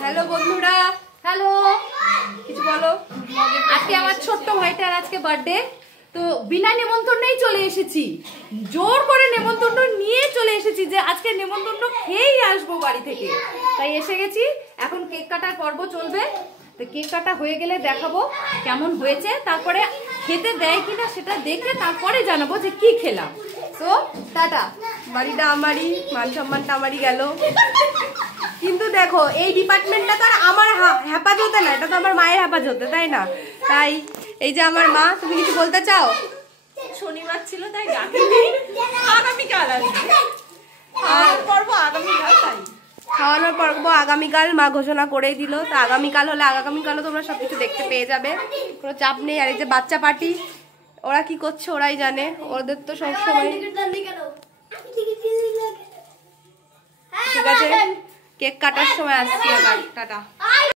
Hello বন্ধুরা, hello, কিছু বলো। আজকে আমার ছোট্ট ভাইটার আজকে বার্থডে, তো বিনা নেমন্তন্নেই চলে এসেছি, জোর করে নেমন্তন্ন নিয়ে চলে এসেছি যে আজকে নেমন্তন্ন খেয়েই আসবো বাড়ি থেকে, তাই এসে গেছি। এখন কেক কাটার পর্ব চলবে, তো কেক কাটা হয়ে গেলে দেখাবো কেমন হয়েছে, তারপরে খেতে দেয় কিনা সেটা দেখে তারপরে জানাবো যে কি খেলাম। তো টাটা, বাড়িটা আমারই, মান সম্মানটা আমারই গেল। কিন্তু দেখো এই ডিপার্টমেন্টটা তো আর আমার হেফাজতে না, এটা তো আমার মায়ের হেফাজতে, তাই না? তাই এই যে আমার মা, তুমি কিছু বলতে চাও? শনিবার ছিল তাই ডাকিনি, আগামীকাল আসবে। আর পর্ব আগামীকাল, তাই খাওয়ানোর পর্ব আগামীকাল মা ঘোষণা করেই দিল। তো আগামীকাল হলে আগামীকালও তোমরা সবকিছু দেখতে পেয়ে যাবে, কোনো চাপ নেই। আর এই যে বাচ্চা পার্টি, ওরা কি করছে ওরাই জানে, ওদের তো সবসময়। ঠিক আছে, কেক কাটার সময় আসছি আবার, টাটা।